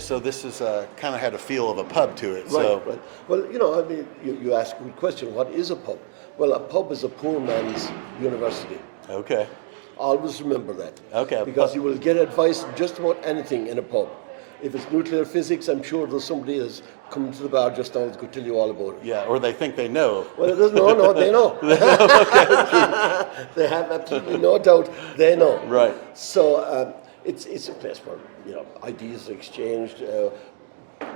so this is kind of had a feel of a pub to it. Right, So right. Well, I mean, you ask a good question. What is a pub? Well, a pub is a poor man's university. okay, Always remember that. Okay, Because pub. you will get advice on just about anything in a pub. If it's nuclear physics, I'm sure there's somebody that's come to the bar just now who's going to tell you all about it. yeah, or they think they know. Well, it doesn't. No, they know. They have absolutely no doubt. They know. Right. So it's a place where ideas are exchanged,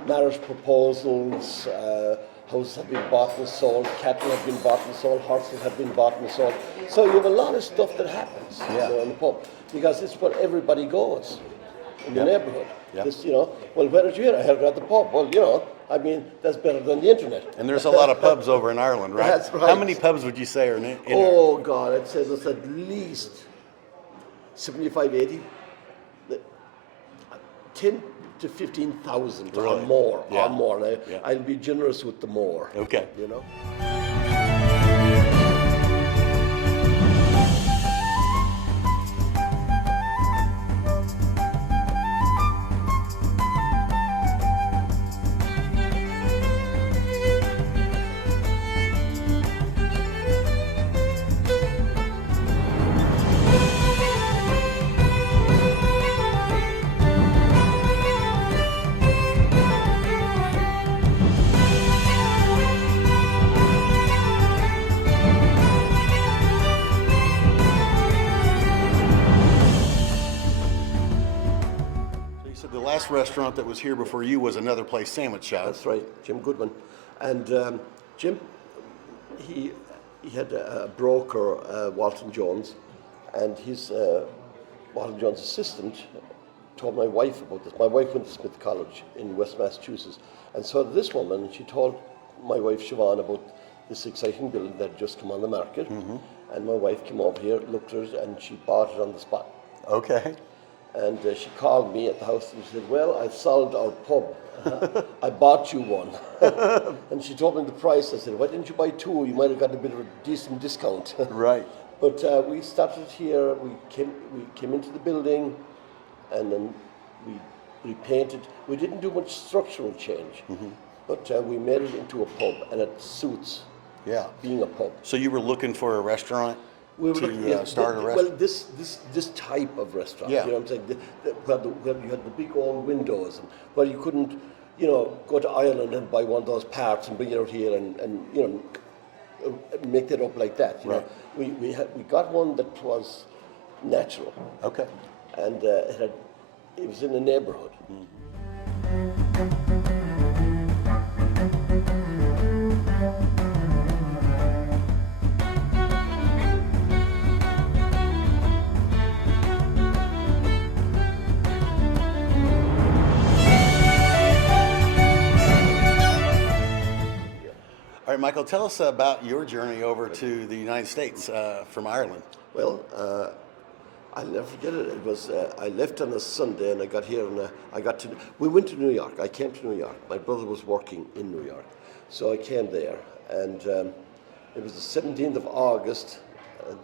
marriage proposals, houses have been bought and sold, cattle have been bought and sold, horses have been bought and sold. So you have a lot of stuff that happens in the pub because it's where everybody goes in the neighbourhood. Yep. This, well, where did you hear? I heard it at the pub. Well, I mean, that's better than the internet. And there's a lot of pubs over in Ireland, right? That's right. How many pubs would you say are in Oh, God, I'd say there's at least 75, 80, 10 to 15,000 or Really? more. Yeah. Or more. Now, Yeah. I'll be generous with the more. Okay. The last restaurant that was here before you was Another Place Sandwich Shop. That's right, Jim Goodman. And Jim, he had a broker, Walton Jones, and his Walton Jones' assistant told my wife about this. My wife went to Smith College in West Massachusetts, and so did this woman, and she told my wife Siobhan about this exciting building that had just come on the market. And my wife came over here, looked at it, and she bought it on the spot. Okay. And she called me at the house and said, well, I've sold our pub. I bought you one. And she told me the price. I said, why didn't you buy two? You might have gotten a bit of a decent discount. Right. But we started here. We came into the building, and then we repainted. We didn't do much structural change, but we made it into a pub, and it suits being a pub. So you were looking for a restaurant to start a restaurant? Well, this type of restaurant, Yeah. you know what I'm saying, where you had the big old windows, and where you couldn't, go to Ireland and buy one of those parts and bring it out here and make it up like that. You know? We got one that was natural. Okay. And it was in the neighborhood. All right, Michael, tell us about your journey over to the United States from Ireland. Well, I'll never forget it. It was I left on a Sunday and I got here and we went to New York. I came to New York. My brother was working in New York, so I came there, and it was the 17th of August,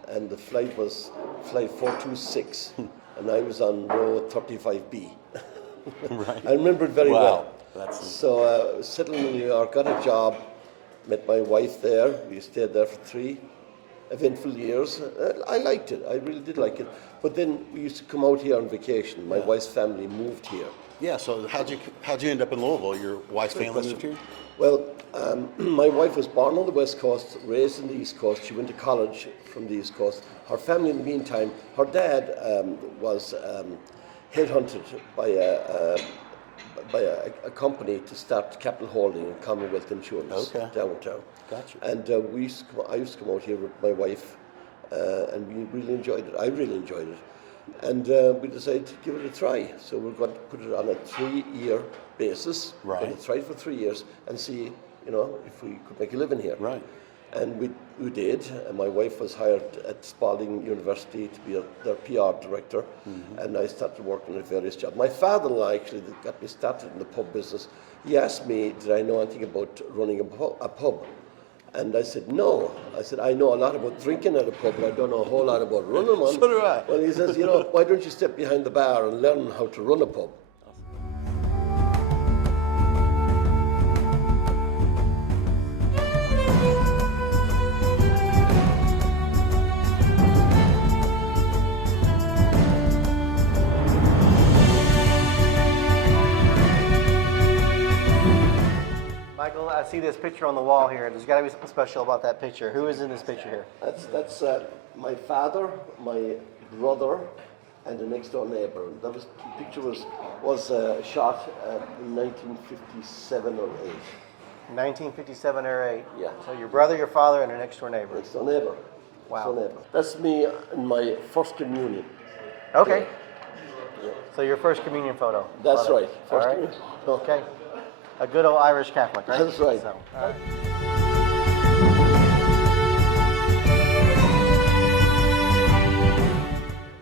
and the flight was flight 426, and I was on row 35B. Right. I remember it very well. That's So settled in New York, got a job, met my wife there. We stayed there for 3 eventful years. I liked it. I really did like it. But then we used to come out here on vacation. My wife's family moved here. Yeah. So how'd you end up in Louisville? Your wife's family moved here? Well, my wife was born on the West Coast, raised in the East Coast. She went to college from the East Coast. Her family, in the meantime, her dad was headhunted by a company to start Capital Holding and Commonwealth Insurance downtown. Gotcha. And I used to come out here with my wife, and we really enjoyed it. I really enjoyed it. And we decided to give it a try. So we're going to put it on a 3-year basis. Right. We're going to try it for 3 years and see, if we could make a living here. Right. And we did. And my wife was hired at Spalding University to be their PR director. And I started working at various jobs. My father-in-law actually got me started in the pub business. He asked me, did I know anything about running a pub? And I said, no. I said, I know a lot about drinking at a pub, but I don't know a whole lot about running one. So do I. Well, he says, why don't you step behind the bar and learn how to run a pub? Michael, I see this picture on the wall here. There's got to be something special about that picture. Who is in this picture here? That's my father, my brother, and the next door neighbour. That was the picture was shot in 1957 or 8. 1957 or 8. Yeah. So your brother, your father, and your next door neighbor. Next door neighbour. Wow. Next door neighbour. That's me in my first communion. Okay. So your first communion photo. That's Love it. right. All First right. communion. Okay. A good old Irish Catholic, right? That's right. So, all right.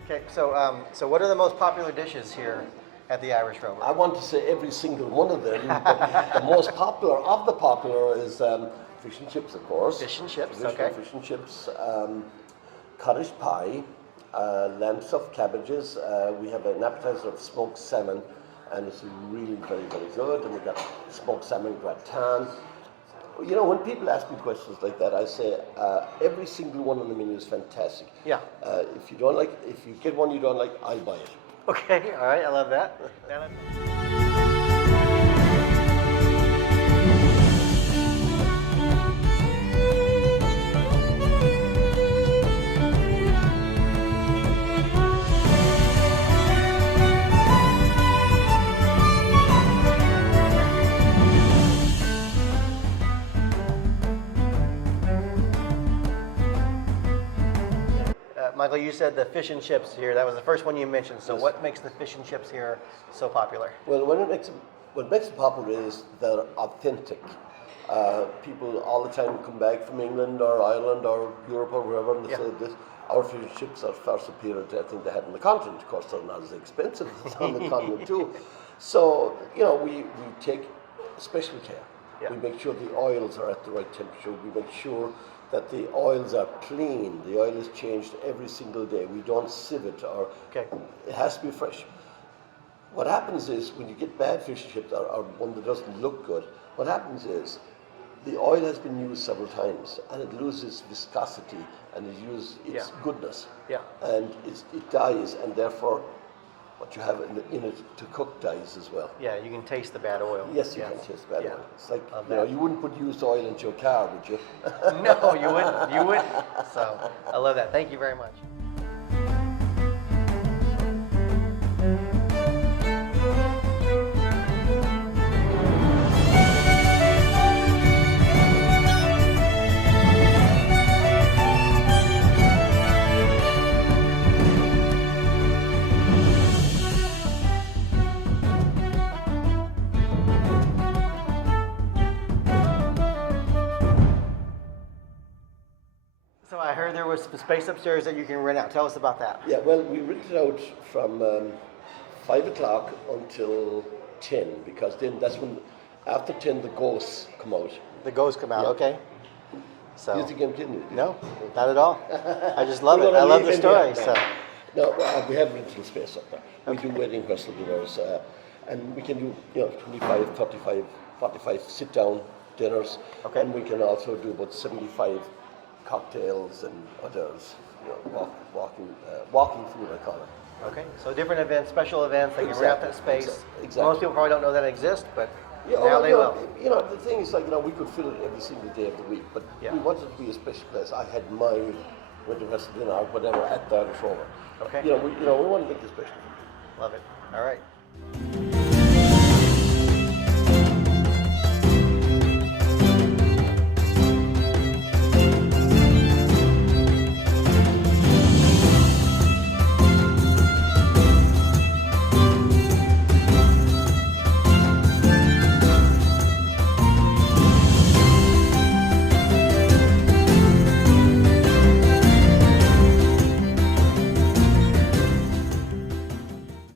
Okay. So what are the most popular dishes here at the Irish Rover? I want to say every single one of them, but the most popular of the popular is fish and chips, of course. Fish and chips, Traditional okay. Fish and chips, cottage pie, lamb stuffed cabbages. We have an appetizer of smoked salmon, and it's really very, very good. And we've got smoked salmon gratin. You know, when people ask me questions like that, I say every single one on the menu is fantastic. Yeah. If you get one you don't like, I'll buy it. Okay. All right. I love that. Michael, you said the fish and chips here. That was the first one you mentioned. So Yes. what makes the fish and chips here so popular? Well, what makes it popular is they're authentic. People all the time come back from England or Ireland or Europe or wherever, and they say this. Our fish and chips are far superior to anything they had on the continent. Of course, they're not as expensive as on the continent too. So you know, we take special care. Yeah. We make sure the oils are at the right temperature. We make sure that the oils are clean. The oil is changed every single day. We don't sieve it, or Okay. it has to be fresh. What happens is when you get bad fish and chips or one that doesn't look good, what happens is the oil has been used several times and it loses viscosity and it loses its goodness. Yeah. And it dies, and therefore what you have in it to cook dies as well. Yeah, you can taste the bad oil. Yes, you can taste bad Yeah. oil. It's like, Love you know, that. you wouldn't put used oil into your car, would you? No, you wouldn't. You wouldn't. So I love that. Thank you very much. So I heard there was some space upstairs that you can rent out. Tell us about that. Yeah, well, we rented out from 5 o'clock until 10, because then that's when, after 10, the ghosts come out. The ghosts come out. Yeah. Okay. So Use the game, didn't you? no, not at all. I just love We're it. gonna I love leave the in there. story. So No, we have rental space up there. We do wedding whistle dinners, and we can do 25, 35, 45 sit-down dinners. Okay. And we can also do about 75 cocktails and others, walking food, I call it. okay. So different events, special events. They can rent out that Exactly, space. exactly. Most people probably don't know that exists, but Yeah, now well, they you will. know, you know, the thing is, like, we could fill it every single day of the week, but Yeah. we wanted it to be a special place. I had my wedding whistle dinner or whatever at the Irish Rover. Okay. We want to make it special. Love it. All right.